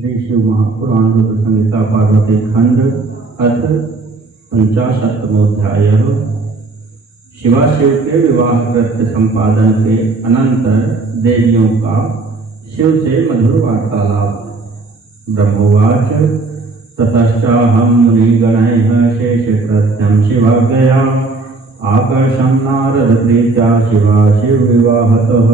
श्री शिव महापुराण रुद्र संहिता पार्वती खंड अथ 50वां अध्याय। शिवाशिव के विवाह कृत्य संपादन के अनंतर देवियों का शिव से मधुर वार्तालाप। ब्रह्मोवाच ततश्चाहं मुनिगणैः शेषकृत्यं शिवाज्ञया आकर्षं नारद प्रीत्या शिवाशिव विवाहतः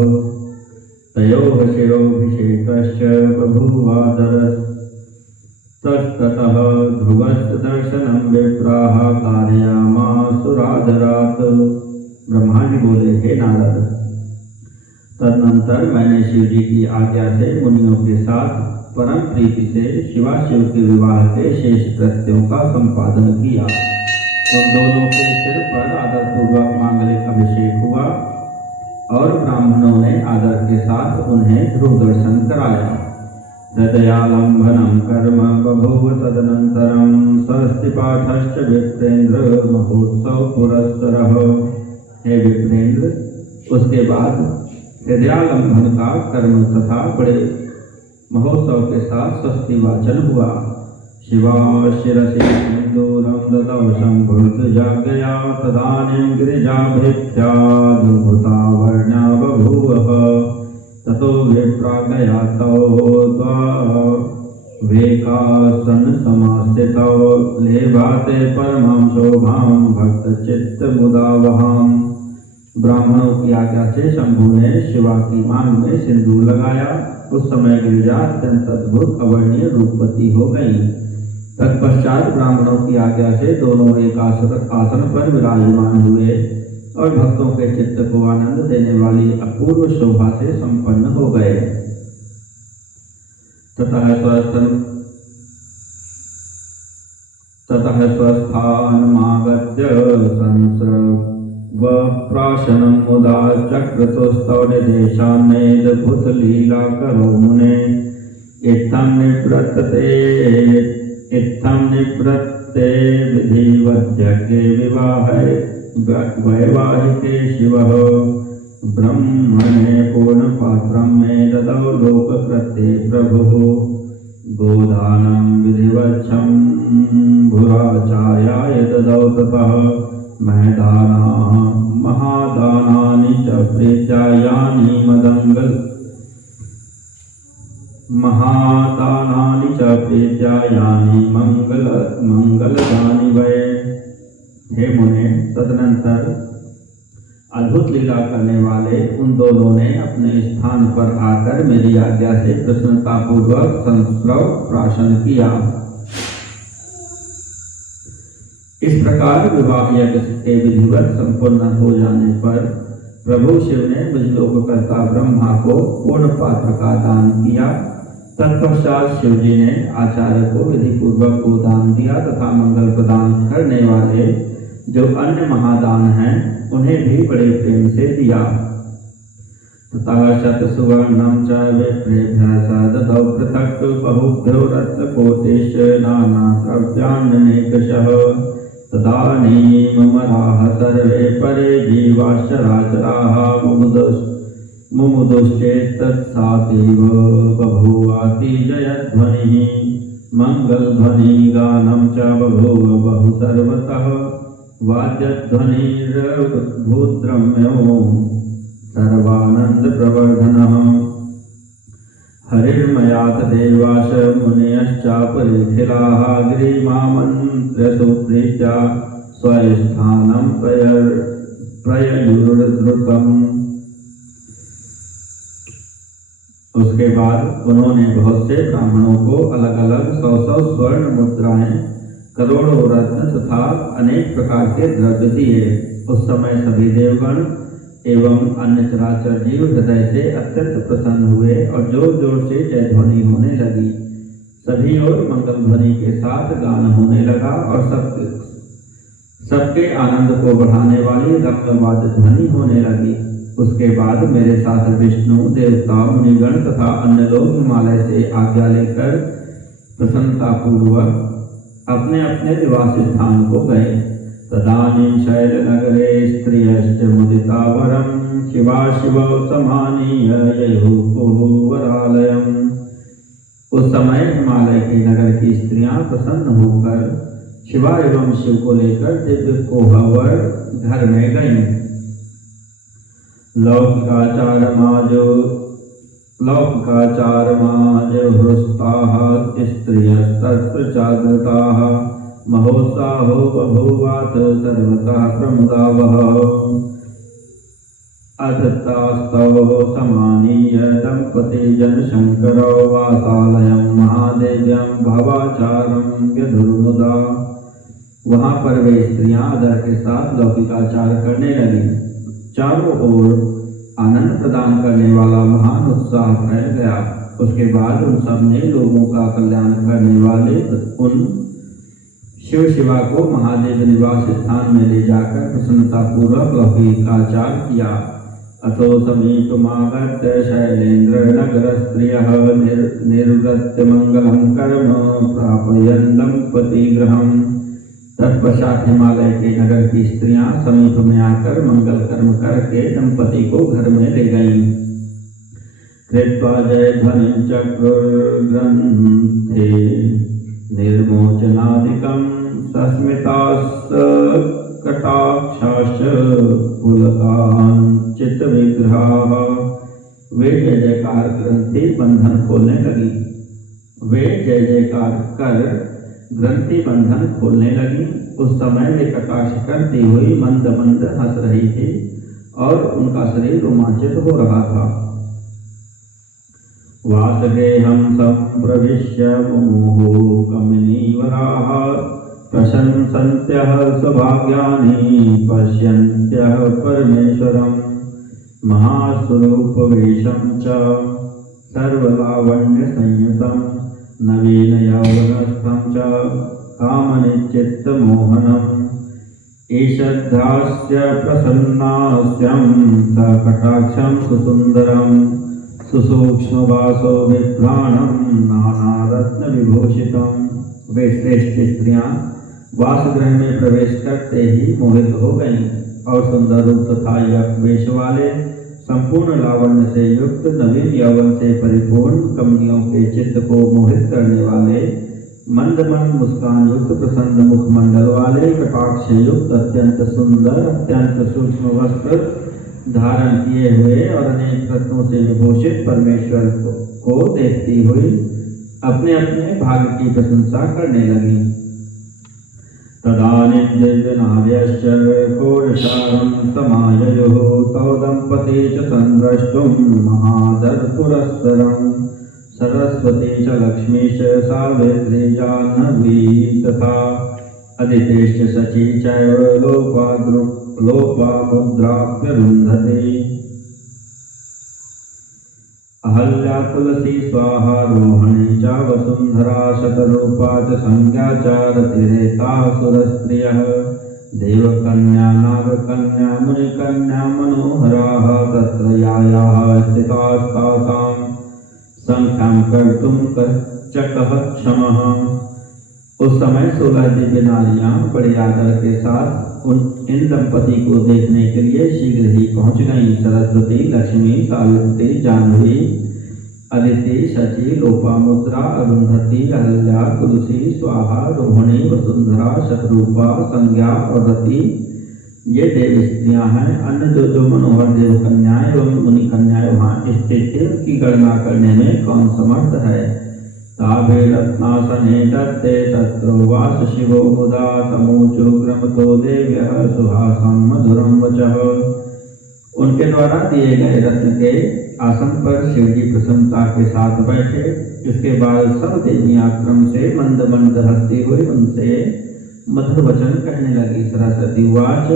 तयोः शिरोभिषेकश्च बभूवादरस्ततः ध्रुवस्तदर्शनं विप्राः कारयामासुरादरात्। ब्रह्मा जी बोले, हे नारद, तदनंतर मैंने शिव जी की आज्ञा से मुनियों के साथ परम प्रीति से शिवाशिव के विवाह के शेष कृत्यों का संपादन किया। उन दोनों के सिर पर आदरपूर्वक मांगलिक अभिषेक हुआ और ब्राह्मणों ने आदर के साथ उन्हें ध्रुव दर्शन कराया। हृदयालंबनम कर्म बभूव तदनंतरम स्वस्तिपाठश्च विप्रेन्द्र महोत्सव पुरस्सरः। हे विप्रेन्द्र, उसके बाद हृदयालंबन का कर्म तथा बड़े महोत्सव के साथ स्वस्ति वाचन हुआ। शिवा शिरसि सिंदूरं ददौ शंभुर्जाज्ञया तदानीं गिरिजाभिख्याद्भुता वर्ण्या बभूवः ततो विप्राज्ञया तौ द्वेकासनसमास्थितौ लेभाते परमां शोभां भक्तचित्तमुदावहां। ब्राह्मणों की आज्ञा से शंभु ने शिवा की मांग में सिंदूर लगाया। उस समय गिरिजा अत्यंत अद्भुत अवर्णीय रूपवती हो गई। तत्पश्चात ब्राह्मणों की आज्ञा से दोनों एक आसन पर विराजमान हुए और भक्तों के चित्त को आनंद देने वाली अपूर्व शोभा से संपन्न हो गए। ततः स्वस्थानमागत्य संस्रवप्राशनं मुदा चक्रतुस्तौ निदेशान्नेदभूतलीला करो मुने। इत्थं निवृत्ते विधिवद्यज्ञे विवाहे वैवाहिके शिवः ब्रह्मणे पूर्णपात्रं मे ददौ लोककृते प्रभुः। गोदानं विधिवच्छं भुराचार्याय ददौ तपः महादानानि च प्रीत्यायानि महादानानि च प्रीत्यायानि मंगलदानि वै। हे मुने, तदनंतर अद्भुत लीला करने वाले उन दोनों ने अपने स्थान पर आकर मेरी आज्ञा से प्रसन्नतापूर्वक संस्रव प्राशन किया। इस प्रकार विवाह यज्ञ के विधिवत संपन्न हो जाने पर प्रभु शिव ने विजलोककर्ता ब्रह्मा को पूर्ण पात्र का दान किया। तत्पश्चात शिव जी ने आचार्य को विधि पूर्वक गोदान दिया तथा मंगल प्रदान करने वाले जो अन्य महादान हैं उन्हें भी बड़े प्रेम से दिया। तथा शतसुवर्णं च विप्रेभ्यः स ददौ पृथक् बहुभ्यो रत्नकोटिश्च नानाद्रव्याण्यनेकशः। तदानीमराः सर्वे परे जीवाश्चराचराः मुमुदुश्चेत्तत्सातीव बभूवातिजयध्वनिः। मंगलध्वनिगानं च बभूव बहु सर्वतः वाद्यध्वनिर्भूद्रम्यो सर्वानन्दप्रवर्धनः। हरिर्मयात देवाश मुनयश्चापरेखिलाः गिरिमामन्त्र्यसुप्रीत्या स्वस्थानं प्रययुर्द्रुतम्। उसके बाद उन्होंने बहुत से ब्राह्मणों को अलग अलग 100 स्वर्ण मुद्राएं, करोड़ों रत्न तथा अनेक प्रकार के द्रव्य दिए। उस समय सभी देवगण एवं अन्य चराचर जीव हृदय से अत्यंत प्रसन्न हुए और जोर जोर से जय ध्वनि होने लगी। सभी ओर मंगल ध्वनि के साथ गान होने लगा और सबके आनंद को बढ़ाने वाली रंगवाद ध्वनि होने लगी। उसके बाद मेरे साथ विष्णु, देवता, मुनिगण तथा अन्य लोग हिमालय से आज्ञा लेकर प्रसन्नतापूर्वक अपने अपने निवास स्थान को गए। तदानीं शैलनगरे स्त्रियश्च मुदिता वरं शिवाशिवौ समानीय ययुः वरालयम्। उस समय हिमालय के नगर की स्त्रियां प्रसन्न होकर शिवा एवं शिव को लेकर दिव्य कोहबर घर में गईं। लौकिकाचारमाज हृस्ताः स्त्रियस्तत्र जागृताः महोत्साहो बभूवात सर्वतः प्रमुदावः। अधतास्तव समानीय दंपति जनशंकरौ वासालयं महादेव्यं भवाचारं व्यधुर्मुदा। वहां पर वे स्त्रियां आदर के साथ लौकिकाचार करने लगी। चारों ओर आनंद प्रदान करने वाला महान उत्साह फैल गया। उसके बाद उन सब ने लोगों का कल्याण करने वाले उन शिव शिवा को महादेव निवास स्थान में ले जाकर प्रसन्नता पूर्वक लौकिकाचार किया। अतो समीपमागत्य शैलेन्द्र नगर स्त्रियः निर्वृत्य मंगलम कर्म प्रापयन् दंपति गृहम्। तत्पश्चात हिमालय के नगर की स्त्रियां समीप में आकर मंगल कर्म करके दंपति को घर में ले गईं। कृत्वा जय ध्वनि चक्र ग्रंथे निर्मोचनादिकं सस्मितास् कटाक्षाश्च पुलकान् चित्त विग्रहाः। वे जय जयकार ग्रंथि बंधन खोलने लगी। वे जय जयकार कर ग्रंथि बंधन खोलने लगी। उस समय वे कटाक्ष करती हुई मंद मंद हंस रही थी और उनका शरीर रोमांचित हो रहा था। वासगेहं संप्रविश्य मुमुहुः कमनीवराः प्रशंसन्त्यः सौभाग्यानि पश्यन्त्यः परमेश्वरं महास्वरूपवेशं च सर्वलावण्यसंयुतं नवीनयौवनस्थं च कामनिश्चित्तमोहनम्। ईषद्धास्य प्रसन्नास्यं सकटाक्षं सुसुन्दरं सुसूक्ष्मवासो विभ्राणं नानारत्नविभूषितम्। वे श्रेष्ठ स्त्रियां वासगृह में प्रवेश करते ही मोहित हो गईं और सुंदर रूप तथा वेश वाले संपूर्ण लावण्य से युक्त नवीन यौवन से परिपूर्ण कमनियों के चित्त को मोहित करने वाले मंद मंद मुस्कान युक्त प्रसन्न मुखमंडल वाले कटाक्ष युक्त अत्यंत सुंदर अत्यंत सूक्ष्म वस्त्र धारण किए हुए और अनेक रत्नों से विभूषित परमेश्वर को देखती हुई अपने अपने भाग्य की प्रशंसा करने लगी। तदानीं दिव्यनार्यश्च कोरसारं समाययुः तौ दंपती च संद्रष्टुं महादरपुरस्सरं। सरस्वती च लक्ष्मी च सावित्री जाह्नवी तथा अदितेश्च शची चैव लोपामुद्राप्यरुन्धति। अहल्या तुलसी स्वाहा रोहिणी च वसुंधरा शतरूपा च संज्ञा च रतिरेता सुरस्त्रियः देवकन्या नागकन्या मुनिकन्या मनोहराः तत्र यायाः स्थितास्तासां संख्यां कर्तुं च कः क्षमः। उस समय 16 दिव्य नारियां बड़े आदर के साथ इन दंपति को देखने के लिए शीघ्र ही पहुंच गईं। सरस्वती, लक्ष्मी, सावित्री, जाह्नवी, अदिति, शची, लोपामुद्रा, अरुंधति, अहल्या, तुलसी, स्वाहा, रोहिणी, वसुंधरा, शतरूपा, संज्ञा और रति ये देव स्त्रियां हैं। अन्य जो मनोहर देव कन्याएं एवं मुनि कन्याएं वहां स्थित की गणना करने में कौन समर्थ है। ताभिरत्नासने दत्ते तत्रो वास शिवो मुदा तमोचुग्रमतो देव्यः सुहासं मधुरं वचः। उनके द्वारा दिए गए रत्न के आसन पर शिव जी प्रसन्नता के साथ बैठे। इसके बाद सब देवियां क्रम से मंद मंद हंसती हुई उनसे मधुर वचन कहने लगी। सरस्वती उवाच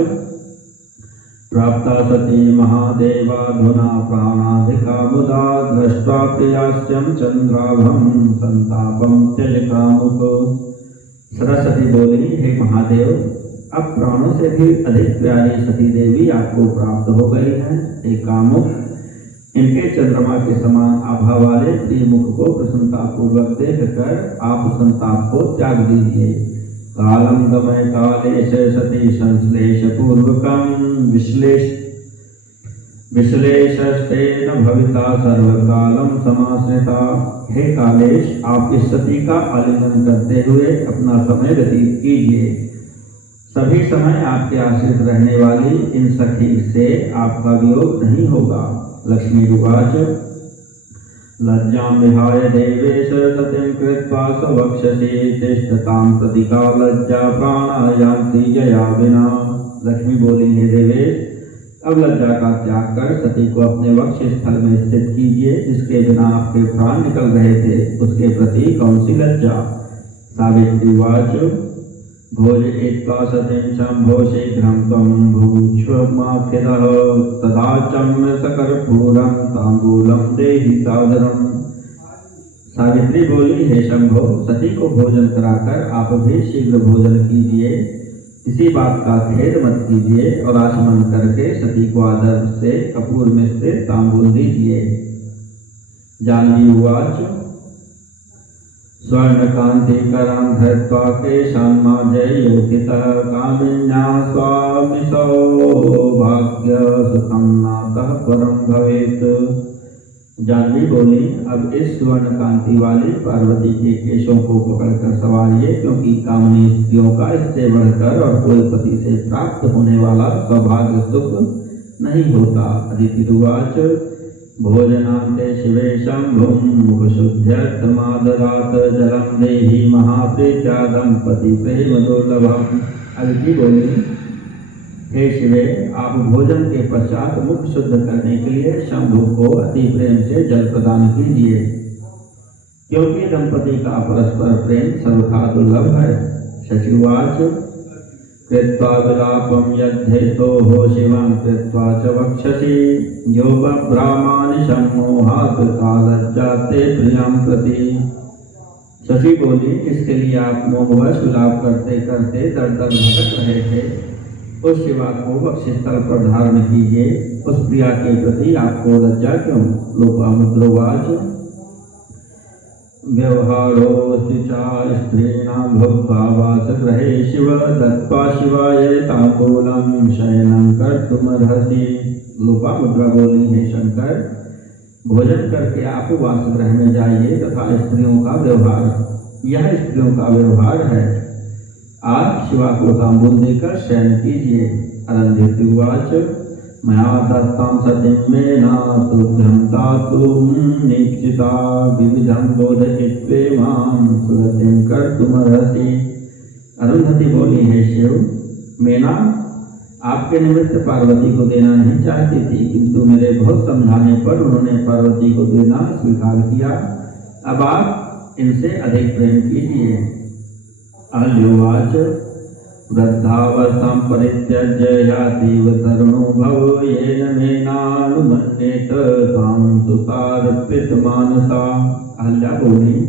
प्राप्ता सती महादेवाधुना प्राणाधिका मुदा दृष्ट्वा प्रियास्यं चंद्राभं संतापं त्यज कामुक। सरस्वती बोली, हे महादेव, अब प्राणों से भी अधिक प्यारी सती देवी आपको प्राप्त हो गई है। हे कामुक, इनके चंद्रमा के समान आभा वाले प्रिय मुख को प्रसन्नता पूर्वक देख कर आप संताप को त्याग दीजिए। कालम गमय कालेश सती संश्लेष पूर्वकम विश्लेषस्तेन भविता सर्वकालम समाश्रिता। हे कालेश, आप इस सती का आलिंगन करते हुए अपना समय व्यतीत कीजिए। सभी समय आपके आश्रित रहने वाली इन सखी से आपका वियोग नहीं होगा। लक्ष्मी उवाच लज्जां विहाय देवेश सतिं कृत्वा स्ववक्षसि तिष्ठतां प्रतिका लज्जा प्राणायान्ति जया विना। लक्ष्मी बोली, हे देवेश, अब लज्जा का त्याग कर सती को अपने वक्ष स्थल में स्थित कीजिए। जिसके बिना आपके प्राण निकल रहे थे उसके प्रति कौन सी लज्जा। सावित्री उवाच भोजयित्वा सतीं शम्भो शीघ्रं त्वं भूक्ष्वमाखिरः तदा चम्य सकर्पूरं ताम्बूलं देहि सादरम्। सावित्री बोली, हे शंभो, सती को भोजन कराकर आप भी शीघ्र भोजन कीजिए। किसी बात का खेद मत कीजिए और आचमन करके सती को आदर से कपूर में से तांबूल दीजिए। जानवी उवाच स्वर्णकान्तिकरां धृत्वा केशान्मार्जययोगितः कामिन्या स्वामी सौभाग्य सुखं नातः परं भवेत्। जानवी बोली, अब इस स्वर्ण कांति वाली पार्वती के केशों को पकड़कर संभालिए, क्योंकि कामनी स्त्रियों का इससे बढ़कर और कोई पति से प्राप्त होने वाला सौभाग्य सुख नहीं होता। अदिति उवाच भोजनान्ते शिवे शंभुं मुखशुद्ध्यर्थमाददात् जलं देहि महाप्रीत्या दंपति प्रेम दुर्लभम्। अदिति बोली, हे शिवे, आप भोजन के पश्चात मुख शुद्ध करने के लिए शंभु को अति प्रेम से जल प्रदान कीजिए, क्योंकि दंपति का परस्पर प्रेम सर्वथा दुर्लभ है। शशिवाच कृत्वा विलापं यद्धेतोः शिवं कृत्वा च वक्षसि यो बभ्रामानि मोहात् कालज्जाते प्रियं प्रति। शशि बोली, जिसके लिए आप मोहवश विलाप करते करते दर दर भटक रहे थे, उस शिवा को वक्षस्थल पर धारण कीजिए। उस प्रिया के प्रति आपको लज्जा क्यों। लोपामुद्रोवाच व्यवहारोऽस्ति च स्त्रीणां भुक्त्वा वासगृहे शिव दत्त्वा शिवाय ताम्बूलं शयनं कर्तुमर्हसि। लोपामुद्रा बोली, हे शंकर, भोजन करके आप वासगृह में जाइए तथा स्त्रियों का व्यवहार, यह स्त्रियों का व्यवहार है। आप शिवा को तांबूल देकर शयन कीजिए। अरुंधति उवाच मया दत्तां सतीं मेना तुभ्यं दातुं निश्चिता विविधं बोधयित्वे मां सुरतिं कर्तुमर्हसि। अरुंधति बोली, हे शिव, मेना आपके निमित्त पार्वती को देना नहीं चाहती थी, किंतु मेरे बहुत समझाने पर उन्होंने पार्वती को देना स्वीकार किया। अब आप इनसे अधिक प्रेम कीजिए। अहल्योवाच वृद्धावस्थां परित्यज्य यातीव तरुणो भव येन मेनानुमन्येत तां सुतार्पितमानसा। अहल्या बोली,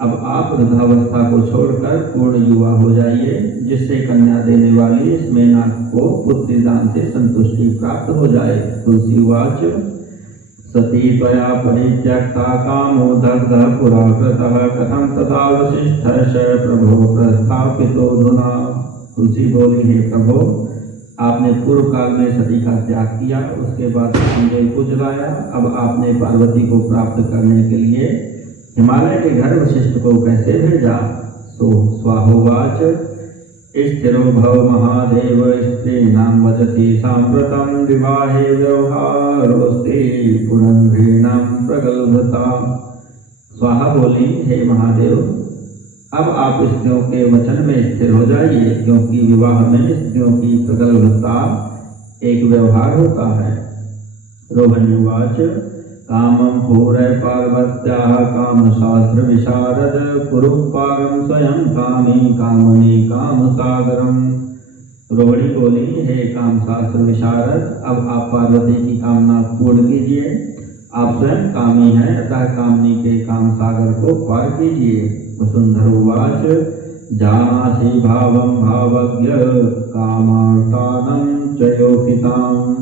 अब आप वृद्धावस्था को छोड़कर पूर्ण युवा हो जाइए, जिससे कन्या देने वाली इस मेना को पुत्री दान से संतुष्टि प्राप्त हो जाए। तुलसी उवाच सती त्वया परित्यक्ता कामो दग्धः पुरा कृतः कथं तदा वसिष्ठः प्रभो प्रस्थापितोऽधुना। तुलसी बोली, हे प्रभो, आपने पूर्व काल में सती का त्याग किया, उसके बाद कामदेव को जलाया। अब आपने पार्वती को प्राप्त करने के लिए हिमालय के घर वशिष्ठ को कैसे भेजा। सो स्वाहोवाच स्थिरो भव महादेव स्त्रीणां वचसि साम्प्रतं विवाहे व्यवहारोऽस्ति पुरंद्रीणां प्रगल्भता। स्वाहा बोली, हे महादेव, अब आप स्त्रियों के वचन में स्थिर हो जाइए, क्योंकि विवाह में स्त्रियों की प्रगल्भता एक व्यवहार होता है। रोहिणी उवाच कामं पूरय पार्वत्याः कामशास्त्र विशारद कुरु पारं स्वयं कामी कामनी काम सागरम। रोहिणी बोली, हे कामशास्त्र विशारद, अब आप पार्वती की कामना पूर्ण कीजिए। आप स्वयं कामी हैं, अतः कामनी के काम सागर को पार कीजिए। वसुंधरा उवाच जानासि भावं भावज्ञ कामार्तानं च योगिताम्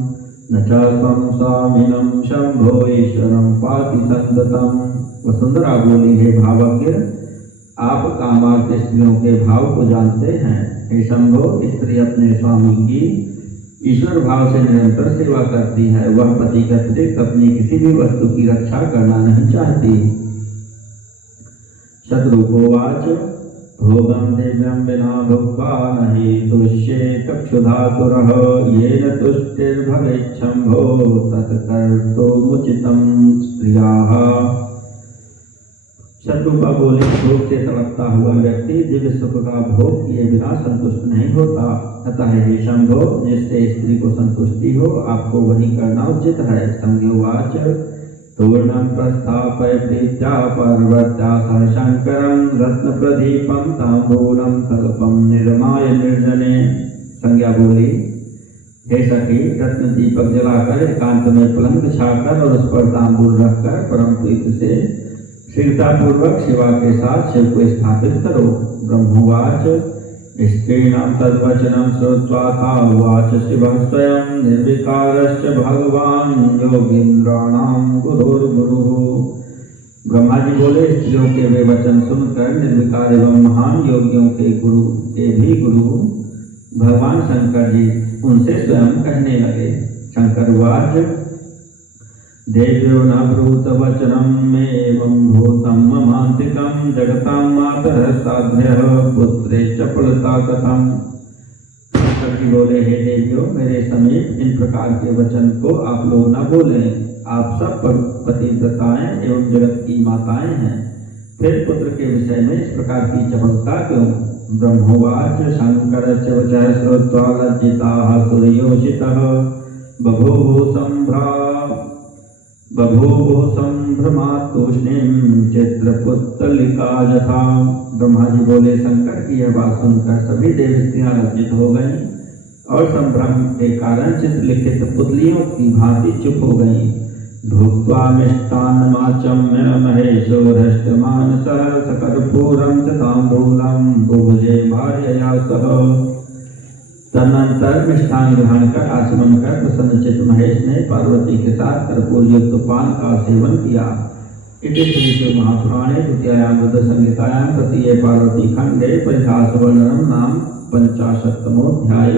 न च त्वं स्वामिनं शंभो ईश्वरं पाति संततम्। वसुंधरा बोली, हे भावज्ञ, आप कामार्थ स्त्रियों के भाव को जानते हैं। हे शंभो, स्त्री अपने स्वामी की ईश्वर भाव से निरंतर सेवा करती है। वह पति के अतिरिक्त अपनी किसी भी वस्तु की रक्षा करना नहीं चाहती। शत्रुकोवाच भोगं दिव्यं विना भुक्त्वा नहि तुष्येत क्षुधातुरः येन तुष्टिर्भवेच्छम्भो तत्कर्तुमुचितं स्त्रियाः। शत्रुपा बोले, भोग से तड़पता हुआ व्यक्ति दिव्य सुख का भोग किए बिना संतुष्ट नहीं होता। अतः हे शंभो, जिससे स्त्री को संतुष्टि हो आपको वही करना उचित है। संज्ञोवाच तूर्णं प्रस्थापय प्रीत्या पार्वत्या सह शंकरं रत्नप्रदीपं तांबूलं तल्पं निर्माय निर्जने। संज्ञा बोली, हे सखी, रत्न दीपक जलाकर एकांत में पलंग बिछाकर और उस पर तांबूल रखकर परम प्रीति से शीलतापूर्वक शिवा के साथ शिव को स्थापित करो। ब्रह्मोवाच स्त्रीणां तद्वचनं श्रुत्वा तावाच शिवः स्वयं निर्विकारश्च भगवान् योगीन्द्राणां गुरुर्गुरुः। ब्रह्मा जी बोले, स्त्रियों के वे वचन सुनकर निर्विकार एवं महान योगियों के भी गुरु भगवान शंकर जी उनसे स्वयं कहने लगे। शंकर वाच देव्यो न ब्रूत वचनम एवं भूतम ममांतिकं जगतां मातरः साध्यः पुत्रे चपलता कथम। शंकर बोले, हे देवियो, मेरे समीप इन प्रकार के वचन को आप लोग न बोलें। आप सब पतिव्रताएं एवं जगत की माताएं हैं, फिर पुत्र के विषय में इस प्रकार की चपलता क्यों। ब्रह्मोवाच शंकरस्य वचः श्रुत्वा लज्जिताः सूर्योषितः बभूव संभ्रमातूष्णीं चित्रपुत्तलिका यथा। ब्रह्मा जी बोले, शंकर की यह बात सुनकर सभी देव स्त्रियां लज्जित हो गईं और संभ्रम के कारण चित्रलिखित पुतलियों की भांति चुप हो गईं। भुक्त्वा मिष्टान्नमाचम्य महेशो हृष्टमानसः सकर्पूरं च ताम्बूलं बुभुजे भार्यया सह। तदनंतर मिष्ठान ग्रहण कर आचमन कर प्रसन्नचित्त महेश ने पार्वती के साथ कर्पूर युक्त पान का सेवन किया। इति श्री शिव महापुराणे द्वितीयायां बुद्ध संहितायां तृतीये पार्वती खंडे परिहास वर्णनम नाम 55वां अध्याय।